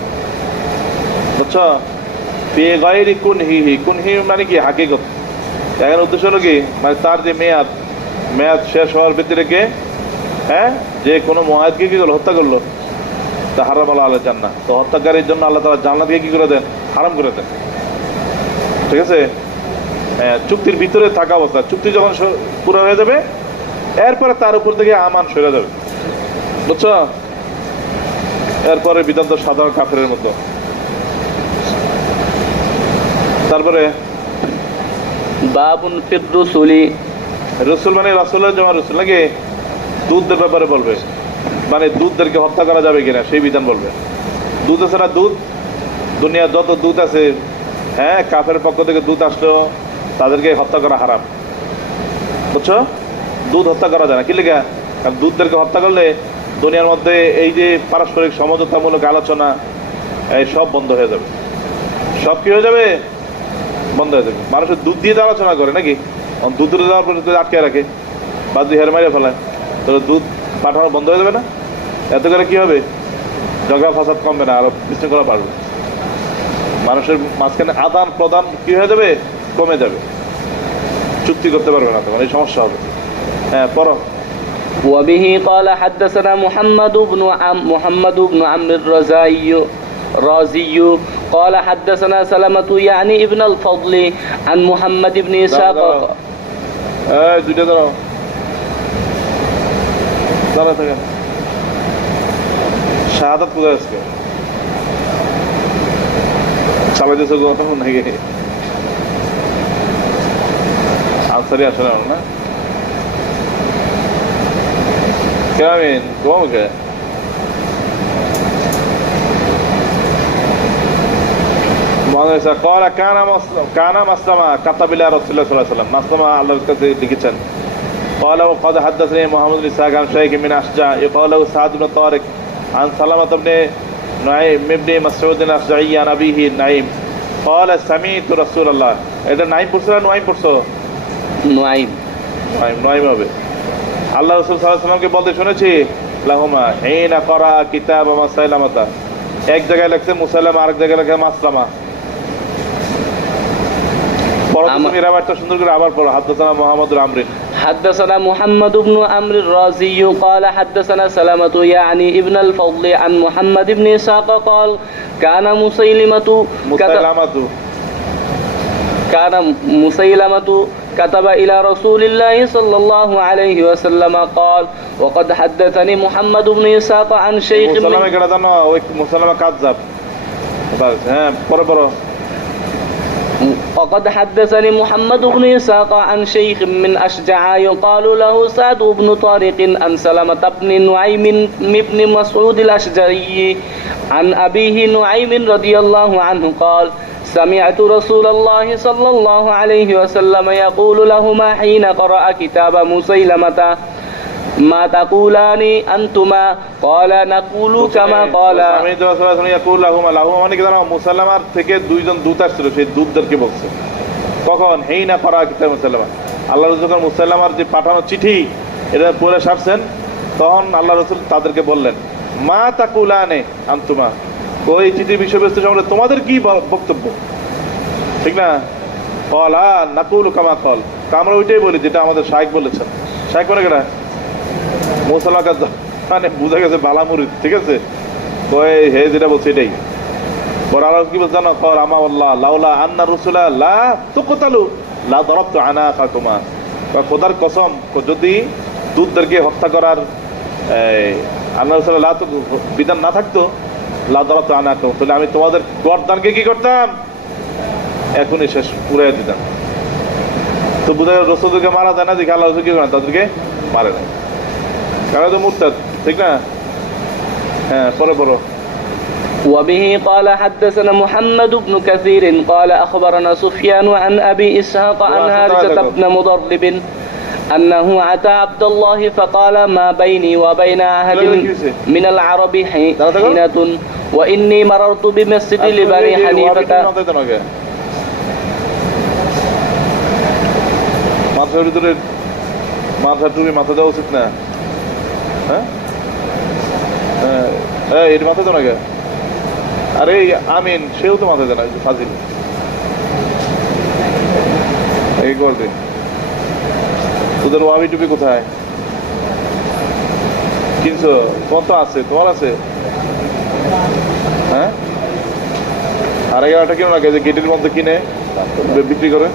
বুঝছো? ফি গায়রি কুনহি, কুনহি মানে কি? হাকিকত। এখানে উদ্দেশ্য হলো কি, মানে তার যে মেয়াদ শেষ হওয়ার ভিতরে কে, হ্যাঁ, যে কোনো মুআহিদকে কি করলো? হত্যা করলো। তা হারাম আল্লাহ আলাইহিস জান্নাহ। তো হত্যাকারীর জন্য আল্লাহ তাআলা জান্নাতকে কি করে দেন? হারাম করে দেন। ঠিক আছে? চুক্তির ভিতরে থাকা অবস্থা, চুক্তি যখন পুরো হয়ে যাবে, এরপরে তার উপর থেকে আমান সরে যাবে। বুঝছো? এরপরে বিধান তো সাধারণ কাফেরের মতো। তারপরে বাবুন ফির রুসুলি, রসুল মানে রাসূলের যেমন রসুল নাকি, দুধের ব্যাপারে বলবে, মানে দুধদেরকে হত্যা করা যাবে কিনা সেই বিধান বলবে। দুধ আছে না, দুধ, দুনিয়ার যত দুধ আছে, হ্যাঁ, কাফের পক্ষ থেকে দুধ আসলো, তাদেরকে হত্যা করা হারাম। বুঝছো? দুধ হত্যা করা যায় না। কি লেখা? কারণ দুধদেরকে হত্যা করলে দুনিয়ার মধ্যে এই যে পারস্পরিক সমঝোতামূলক আলোচনা, এই সব বন্ধ হয়ে যাবে। সব কি হয়ে যাবে? বন্ধ হয়ে যাবে। মানুষের দুধ দিয়ে তো আলোচনা করে নাকি, দুধ দেওয়ার পরে আটকে রাখে বা দুই হের মারিয়ে ফেলায়, তো দুধ পাঠানো বন্ধ হয়ে যাবে না? এত করে কি হবে? ঝগড়া ফাসাদ কমবে না, আরো বিশৃঙ্খলা বাড়বে। মানুষের মাঝখানে আদান প্রদান কি হয়ে যাবে? কমে যাবে। চুক্তি করতে পারবে না, তখন এই সমস্যা হবে। হ্যাঁ, পড়ো। وبه قال حدثنا محمد بن عمرو الرازي قال حدثنا سلمة يعني ابن الفضل عن محمد بن إسحاق দুইটা দাঁড়াও, দাঁড়া থাকেন। শাহাদাত কোথায় আজকে চালাই দিয়েছে গো নাকি? আনসারি আসলে না কেমন তোমাকে قال كان مسلمة كتب إلى رسول الله صلى الله عليه وسلم. مسلمة আল্লাহর কাছে লিখেছেন। قال وقد حدثني محمد بن إسحاق عن شيخ من أشجع يقال له سعد بن طارق عن سلمة بن نعيم بن مسعود الأشجعي عن أبيه نعيم قال سمعت رسول الله. এটা নাইম পড়ছো না নুয়াইম পড়ছো? নুয়াইম। নুয়াইম হবে। আল্লাহ রাসূল সাল্লাল্লাহু আলাইহি ওয়াসাল্লামকে বলতে শুনেছি, লাহুমা হিনা করা কিতাব মাসাইলামাতা। এক জায়গায় লেখছে মুসাইলামা, আরেক জায়গায় লেখছে মাসলামা। حدثنا محمد بن عمرو حدثنا محمد بن عمرو الرازي قال حدثنا سلمة يعني ابن الفضل عن محمد بن إسحاق قال كان مسيلمة كتب إلى رسول الله صلى الله عليه وسلم قال وقد حدثني محمد بن إسحاق عن شيخ وقد حدثني محمد بن إسحاق عن شيخ من أشجع يقال له سعد بن طارق عن سلمة بن نعيم بن مسعود الأشجعي عن أبيه نعيم رضي الله عنه قال سمعت رسول الله صلى الله عليه وسلم يقول لهما حين قرأ كتاب مسيلمة ما تقولان أنتما قال نقول كما قال. মুসাল্লামার থেকে দুইজন দূত আসছিল, সেই দূতদেরকে বলছে কখন? হিনা করা কিতাব মুসাল্লামা। আল্লাহ রাসূল যখন মুসাল্লামার যে পাঠানো চিঠি এটা পড়ে সারছেন, তখন আল্লাহ রাসূল তাদেরকে বললেন, মা তাকুলানে আনতুমা, ওই চিঠির বিষয়বস্তু সম্পর্কে তোমাদের কি বক্তব্য? ঠিক না? কলা নাকুল কামা কল, আমরা ওইটাই বলি যেটা আমাদের শাইখ বলেছেন। শাইখ মানে কেনা মুসাল্লাম মানে বুঝা গেছে বালা মুরিদ, ঠিক আছে? হে যেটা বলছে এটাই বড়। আল্লাহ কি বলছে জানো? কল আমা আল্লাহ লাউলা আন্না রসুলা লা তুকতালু লা দরাবতু আনাকাকুমা। খোদার কসম, যদি দুধদেরকে হত্যা করার আল্লাহ রসুল বিধান না থাকতো, লা দরাবতু আনাকুম, তাহলে আমি তোমাদের গর্দানকে কি করতাম? এখনই শেষ পুরাই দিতাম। তো বুঝা গেল রসুলকে মারা যায় না, দেখে আল্লাহ রসুল কি করেন? তাদেরকে মারে না, কারণ তো মুরতাদ, ঠিক না? হ্যাঁ, পরে পড়ো। وبه قال حدثنا محمد بن كثير قال أخبرنا سفيان عن أبي إسحاق عن هارثة بن مضرب أنه أتى عبد الله فقال ما بيني وبين أهل من العرب حينة وإني مررت بمسجد لبني حنيفة. মাথার ভিতরে মাথা টুপি মাথা দেওয়া উচিত না? হ্যাঁ, এর মাথায় তো নাকি, আরে আমিন সেও তো মাথায় দেয় না, ফাজিল এই করবে। তোদের ওয়াবি টুপি কোথায় কিনছো? তোমার তো আছে, তোমার আছে হ্যাঁ। আর 11টা কিনো না, যে গেটের মধ্যে কিনে বিক্রি করে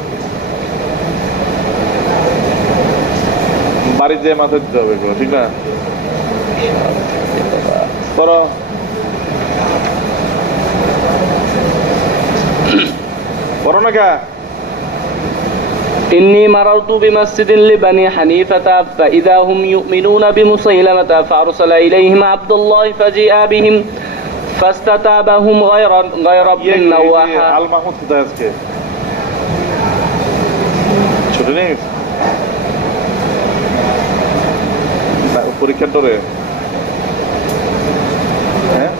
বাড়ির যে মাথায় দিতে হবে এগুলো, ঠিক না? করো করো না কে? إني مررت بمسجد لبني حنيفة فإذا هم يؤمنون بمسيلمة فأرسل إليهم عبد الله فجيء بهم فاستتابهم غير ابن نواحة. আল মাহমুদ কোথায় আজকে? ছুটি নেই পরীক্ষার ডরে? হ্যাঁ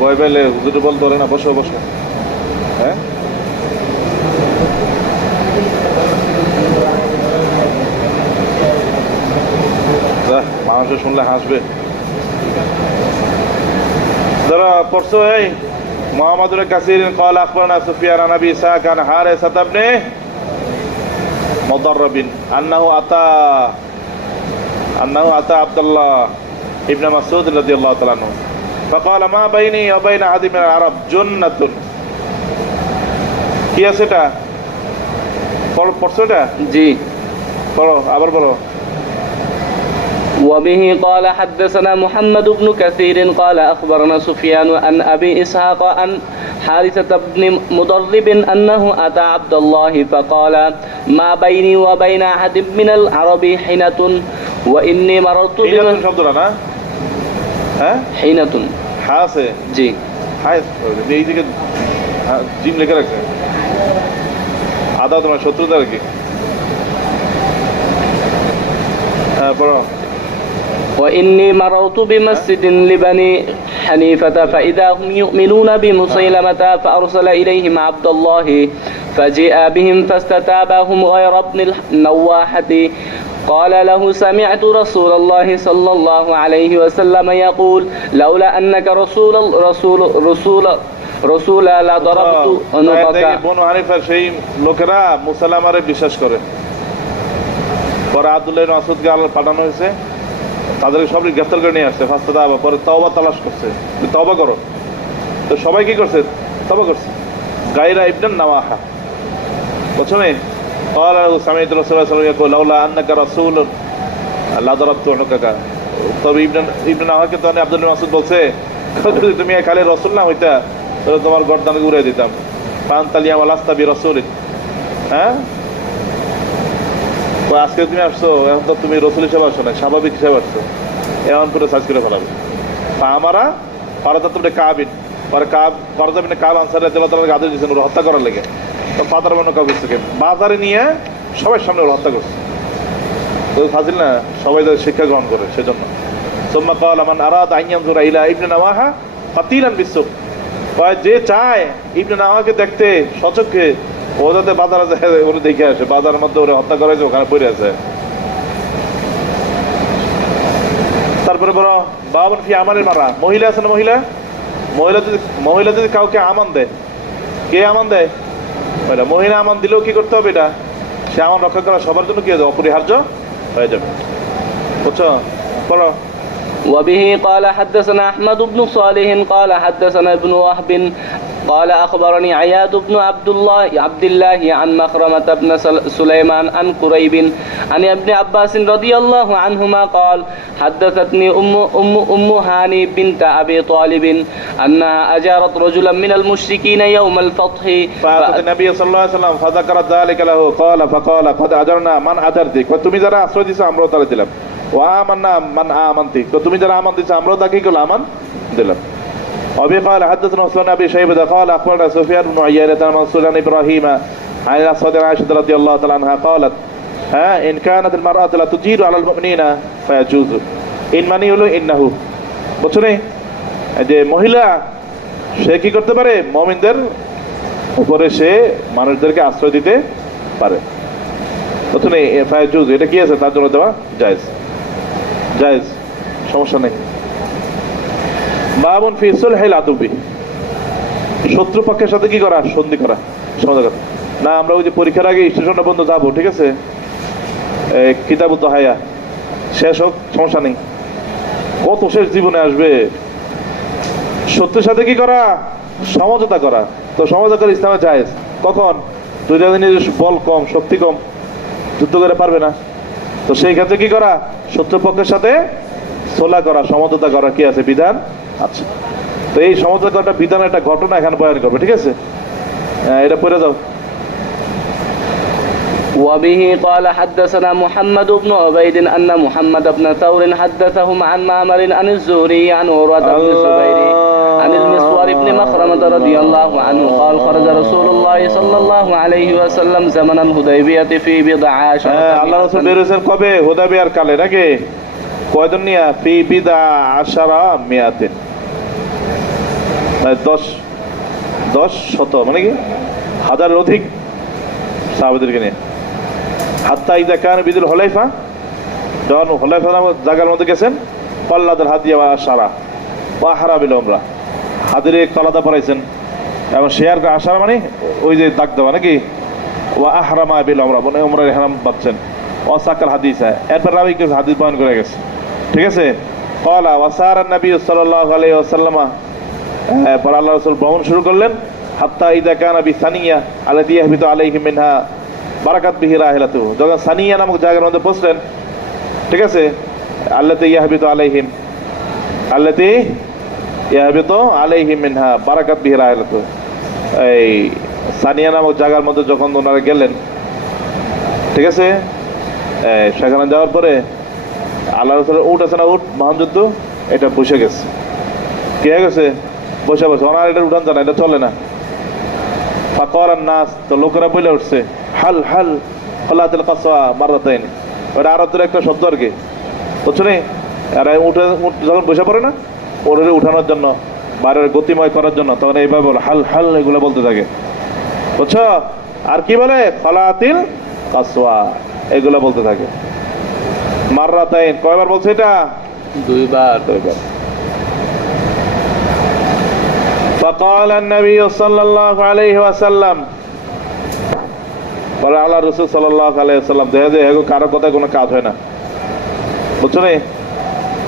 ভয় পেলে হুজুর বল ধরে না, বসো বসো। হ্যাঁ মানুষে শুনলে হাসবে। যারা পড়ছো এই মুহাম্মাদুল কাসির قال اخبرنا سفيان عن ابي اسحاق عن حارثة بن مضرب انه اتى عبد الله ابن مسعود رضي الله تعالى عنه فقال ما بيني وبين احد من العرب جنة। কি আছে এটা? পড়ছো এটা? জি। পড়ো, আবার বলো। وبه قال حدثنا محمد بن كثير قال أخبرنا سفيان عن أبي إسحاق عن حارثة بن مضرب أنه أتى عبد الله فقال ما بيني وبين أحد من العرب حينة وإني مررت শব্দটা না? হ্যাঁ حينة হাসে জি। হাই এইদিকে জিম লেখা রাখছে আদা তোমার শত্রুতা আর কি। হ্যাঁ পড়ো। وإني مررت بمسجد لبني حنيفة فإذا هم يؤمنون بمسيلمة فأرسل إليهم عبد الله فجاء بهم فاستتابهم غير ابن النواحة قال له سمعت رسول الله صلى الله عليه وسلم يقول لولا أنك رسول لا ضربت عنقك. বনু হানিফার সেই লোকেরা মুসালামারে বিশ্বাস করে, পরে আব্দুল্লাহ ইবনে মাসউদকে পাঠানো হয়েছে, তাদেরকে সবই গ্রেফতার করে নিয়ে আসছে। ফার্স্টে দাবা, পরে তওবা তালাশ করছে, তওবা করো। তো সবাই কি করছে? তওবা করছে। গায়রা ইবনে নওয়াহা বুঝছো নি? قال سمعت رسول الله صلى الله عليه وسلم يقول لولا انك رسول لا ضربت عنقك. তবে ইবনে নওয়াহাকে তো আব্দুল্লাহ ইবনে মাসউদ বলছে যদি তুমি খালি রাসূল না হইতা তাহলে তোমার গর্দানকে উড়িয়ে দিতাম। ফান্তালিয়া ওয়ালাস্তা বিরাসূল। হ্যাঁ আজকে তুমি আসছো, এখন তো তুমি রসুল হিসেবে আসছো না, স্বাভাবিক হিসেবে আসছো, এমন পুরো সার্চ করে ফেলাবে। আমারা পারদাতুল কাবিন পরে পারদাবিনে কাব আনসারে রাদিয়াল্লাহু আদেশ দিয়েছেন ওরা হত্যা করার লেগে। তো ফাদার বানু কাবুসকে বাজারে নিয়ে সবার সামনে ওরা হত্যা করছে। তো ফাজিল না, সবাই তাদের শিক্ষা গ্রহণ করে সেজন্য। সুম্মা ক্বালা মান আরাদা আন ইয়ানজুরা ইলা ইবনে নওয়াহা ফাতিলান বিসুক। যে চায় ইবনে নওয়াহাকে দেখতে সচক্ষে, ও যাতে বাজারে যায় ওরা দেখে আসে, বাজারের মধ্যে ওরা হত্যা করা হয়েছে, ওখানে পড়ে আছে। তারপরে বড় বাবন ফি আমানের মারা, মহিলা আছে না? মহিলা যদি কাউকে আমান দেয়, কে আমান দেয়? মহিলা আমান দিলেও কি করতে হবে? এটা সে আমান রক্ষা করা সবার জন্য কি অপরিহার্য হয়ে যাবে, বুঝছো? বলো। وبه قال حدثنا أحمد بن صالح قال حدثنا ابن وهب قال أخبرني عياد بن عبد الله عن مخرمة بن سليمان عن قريب عن ابن عباس رضي الله عنهما قال حدثتني أم هاني بنت أبي طالب أنها أجارت رجلا من المشركين يوم الفتح فأتت النبي صلى الله عليه وسلم فذكرت ذلك له فقال قد أجرنا من أجرتك, তুমি যারা আশ্রয় দিছো আমরাও তারা দিলাম। وآمنا من آمنت, তো তুমি যারা আমান দিছো আমরাও তাকে কি করলাম? আমান দিলাম। أبي قال حدثنا عثمان أبي شيبة قال أخبرنا سفيان بن عيينة عن منصور عن إبراهيم عن الأسود عائشة رضي الله تعالى عنها قالت إن كانت المرأة لا تجير على المؤمنين فيجوز إن মানি হলো ইন্নাহু, বুঝছো নি? যে মহিলা সে কি করতে পারে? মুমিনদের উপরে সে মানুষদেরকে আশ্রয় দিতে পারে। প্রথমে ফায়াজুজ এটা কি আছে তার জন্য দেওয়া জায়েজ, জায়েজ, সমস্যা নেই। বাবুন ফি সুলহিল আদুবি, শত্রু পক্ষের সাথে কি করা? সন্ধি করা, সমাধান করা। না আমরা ওই যে পরীক্ষার আগে স্টেশনটা বন্ধ যাবো, ঠিক আছে, কিতাবুত হায়া শেষ হোক, সমস্যা নেই, কত শেষ জীবনে আসবে। শত্রুর সাথে কি করা? সমঝোতা করা। তো সমঝোতা করে ইসলামে জায়েজ কখন? দুইটা দিনের বল কম, শক্তি কম, যুদ্ধ করে পারবে না, তো সেই ক্ষেত্রে কি করা? শত্রুপক্ষের সাথে সোলা করা, সমঝোতা করা কি আছে? বিধান আছে। তো এই সমঝোতা করাটা বিধান, একটা ঘটনা এখানে বয়ান করবে, ঠিক আছে? এটা পড়ে যাও। وبه قال حدثنا محمد بن عبيد أن محمد بن ثور حدثهم عن معمر عن الزهري عن عروة بن الزبير عن المسور بن مخرمة رضي الله عنه قال خرج رسول الله صلى الله عليه وسلم زمن الحديبية في بضع عشر আল্লাহ রাসূল বের হয়েছেন কবে? হুদায়বিয়ার কালে, নাকি? কয়দিন নিয়া? ফি বিদা আশারা মিয়াতিন, 10 শত, মানে কি হাজারের অধিক সাহাবাদেরকে নিয়ে। হাত্তা ইদা কান বিদুল হুলাইফা, যখন হুলাইফা নামক জায়গার মধ্যে গেছেন, কল্লাদুল হাদিয়া ওয়া আশারা ওয়া আহরা বিল উমরা, হাদিরে কলাদা পড়াইছেন এবং শেয়ার আশারা মানে ওই যে দাগ দেওয়া, নাকি? ওয়া আহরামা বিল উমরা, মানে উমরার ইহরাম বাঁধছেন। ওয়া সাকাল হাদিসা, এরপর রাবি কিছু হাদিস বয়ান করে গেছে, ঠিক আছে? ক্বালা ওয়া সারা নবী সাল্লাল্লাহু আলাইহি ওয়াসাল্লাম, পর আল্লাহ রাসূল ভ্রমণ শুরু করলেন। হাত্তা ইদা কানা বি সানিয়া আল্লাতী ইয়াহবিতু আলাইহিম মিনহা বারাকাত বিহি রাহিলাতুহু, যখন সানিয়া নামক জায়গার মধ্যে পৌঁছলেন, ঠিক আছে, আল্লাতী ইয়াহবিতু আলাইহিম, আল্লাতী ইয়াহবিতু আলাইহিম মিনহা বারাকাত বিহি রাহিলাতুহু, এই সানিয়া নামক জায়গার মধ্যে যখন ওনারা গেলেন, ঠিক আছে, সেখানে যাওয়ার পরে আল্লাহ রাসূলের উট আছে না, উট মহাযুদ্ধ, এটা বসে গেছে, কি হয়ে গেছে? বসে বসে, ওনার এটা উঠান জানা, এটা চলে না। ফাকারান নাস, তো লোকেরা বলে উঠছে, হাল হাল ফলাতিল কাসওয়া মাররাতাইন, ওটা আরবের একটা শব্দ আর কি, বুঝছো নি? আর উঠ যখন বসে পড়ে না, ওরে উঠানোর জন্য, বাইরের গতিময় করার জন্য, তখন এইভাবে বলে হাল হাল, এগুলো বলতে থাকে, বুঝছো? আর কি বলে? ফলাতিল কাসওয়া, এগুলো বলতে থাকে। মাররাতাইন কয়বার বলছে এটা? দুইবার। فقال النبي صلى الله عليه وسلم, বলে আল্লাহ রাসূল সাল্লাল্লাহু আলাইহি ওয়াসাল্লাম, দেখে যে এগো কারো কথায় কোনো কাজ হয় না, বুঝছো নি?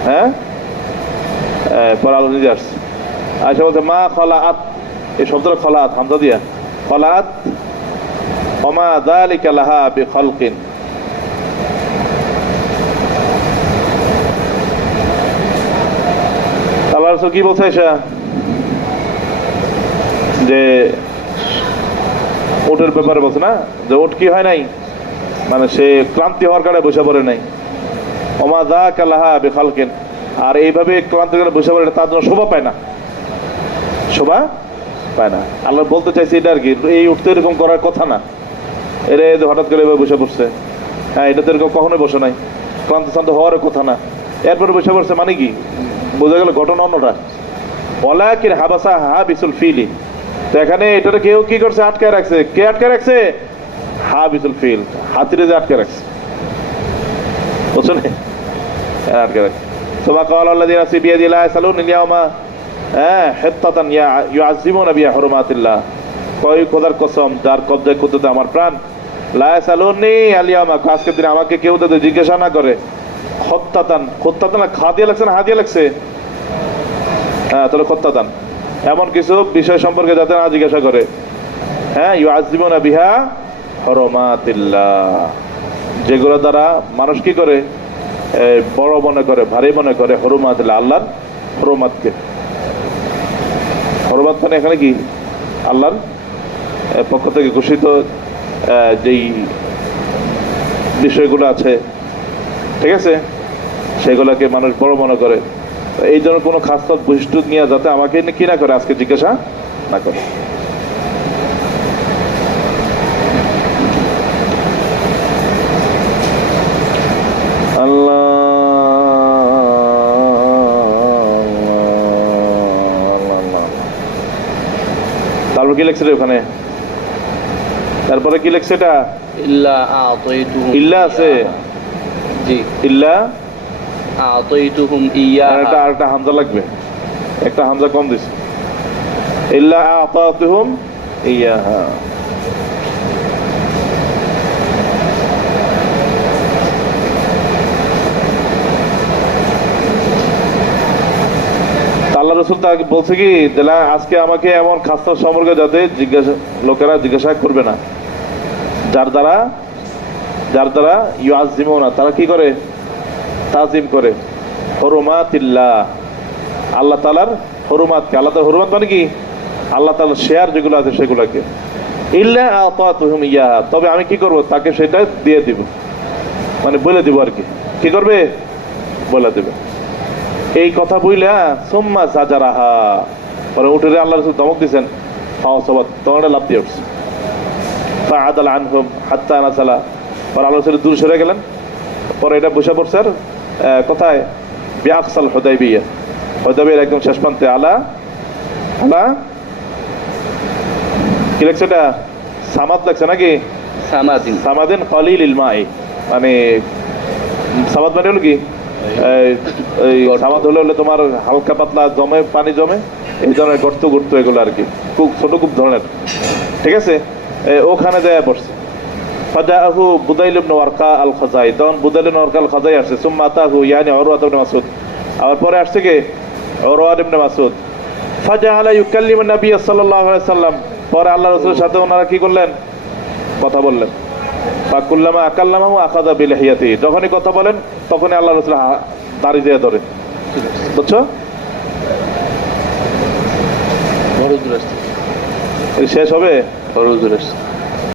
হ্যাঁ, পরে আল্লাহ নিজে আসছে, আয়েশা বলছে মা খলাআত, এই শব্দটা খলাআত, হামজা দিয়া, খলাআত ওমা যালিকা লাহা বিখালকিন, আল্লাহ রাসূল কি বলছে আয়েশা? যে উটের ব্যাপারে বলছে না, যে উট কি হয় নাই, মানে সে ক্লান্তি হওয়ার কারণে বসে পড়ে নাই। ওমা যাকা লাহা বিখালকিন, আর এইভাবে ক্লান্তি করে বসে পড়ে তার জন্য শোভা পায় না, শোভা পায় না। আল্লাহ বলতে চাইছে এটা আর কি, এই উট তো এরকম করার কথা না, এরা হঠাৎ করে এভাবে বসে পড়ছে, হ্যাঁ, এটা তো এরকম কখনোই বসে নাই, ক্লান্ত শান্ত হওয়ার কথা না, এরপরে বসে পড়ছে, মানে কি বোঝা গেল ঘটনা অন্যটা। ওয়ালাকিন হাবাসা হাবিসুল ফিলি, তো এখানে এটা কেউ কি করছে? আটকে রাখছে। কে আটকে রাখছে? হাবিসুল ফিল, হাতিরে যে আটকে রাখছে, বুঝছো না? আটকে রাখছে। সুমা ক্বালা আল্লাযীনা ফি বিয়াদিহি লা ইয়াসালুন আল-ইয়াওমা হিত্তাতান ইউআযযিমুনা বিহা হুরমাতিল্লাহ, কয় খোদার কসম যার কবজায় কুদরতে আমার প্রাণ, লা ইয়াসালুনি আল-ইয়াওমা, আজকের দিনে আমাকে কেউ যদি জিজ্ঞাসা না করে, খত্তাতান, খত্তাতান খা দিয়ে লাগছে না হা দিয়ে লাগছে? হ্যাঁ, তাহলে খত্তাতান, এমন কিছু বিষয় সম্পর্কে যাতে না জিজ্ঞাসা করে, হ্যাঁ, ইউআযযিমুনা বিহা হুরমাতিল্লাহ, যেগুলো দ্বারা মানুষ কি করে? বড় মনে করে, ভারী মনে করে হুরমাতিল্লাহ, আল্লাহর হুরমাতকে। হুরমাত মানে এখানে কি? আল্লাহর পক্ষ থেকে ঘোষিত যেই বিষয়গুলো আছে, ঠিক আছে, সেগুলোকে মানুষ বড় মনে করে। এই জন্য কোনো খাসত বৈশিষ্ট্য নিয়ে যাতে আমাকে কি না করে, আজকে জিজ্ঞাসা না করে। আল্লাহ, তারপর কি লেখছে ওখানে? তারপরে কি লিখছে এটা? إلا أعطيتهم ইল্লা আছে, إياها। জি ইল্লা أعطيتهم আর إياها। একটা আরেকটা হামজা লাগবে, একটা হামজা কম দিছে। ইল্লা আতাতুহুম ইয়াহা। আল্লাহ রসুল তাকে বলছে কি, আজকে আমাকে এমন খাস্তা সম্পর্কে যাতে লোকেরা জিজ্ঞাসা করবে না, যার দ্বারা ইউআযিমুনা, তারা কি করে? তাজিম করে হুরুমাতিল্লাহ, আল্লাহ তাআলার হুরুমাতকে। আল্লাহ তাআলার হুরুমাত মানে কি? আল্লাহ তাআলার শেয়ার যেগুলো আছে সেগুলোকে। ইল্লা আতাতুহুম ইয়াহা, তবে আমি কি করব? তাকে সেটা দিয়ে দিব, মানে বলে দিব আর কি। কি করবে? বলে দেবে। এই কথা বইলা সুম্মা জাজারাহা, পরে উঠে আল্লাহ রাসূল ধমক দিয়েছেন, ফাওয়াসাবাত, তখন লাভ দিয়ে উঠছে। ফাআদাল আনহুম হাত্তা নাসালা, পরে আল্লাহ রাসূল দূর সরে গেলেন। পরে এটা বসে পড়ছে আর কোথায়? বিআকসাল হুদাইবিয়া, হুদাইবিয়ার একদম শেষ প্রান্তে। আলা কি লেখছে এটা? সামাদ লাগছে নাকি? সামাদিন। সামাদিন কলিলিল মাই, মানে সামাদ মানে হলো কি? এই সামাদ হলে তোমার হালকা পাতলা জমে, পানি জমে, এই ধরনের গর্ত এগুলো আর কি, খুব ছোট খুব ধরনের। ঠিক আছে, ওখানে দেয়া পড়ছে। ফাজাহু বুদাইল ইবনে ওয়ারকা আল খাজাই, তখন বুদাইল ইবনে ওয়ারকা আল খাজাই আসছে। সুম্মা আতাহু ইয়ানি উরওয়া ইবনে মাসউদ, আবার পরে আসছে কে? উরওয়া ইবনে মাসউদ। ফাজাআলা ইউকাল্লিমু নবী সাল্লাল্লাহু আলাইহি ওয়াসাল্লাম, পরে আল্লাহ রাসূলের সাথে ওনারা কি করলেন? কথা বললেন। ফাকুল্লামা আকাল্লামাহু আখাযা বিলিহিয়াতিহি, যখনই কথা বলেন তখনই আল্লাহ রাসূল দাড়ি দিয়ে ধরে। বুঝছো? বড় দূর আসছে, শেষ হবে। বড় দূর আসছে।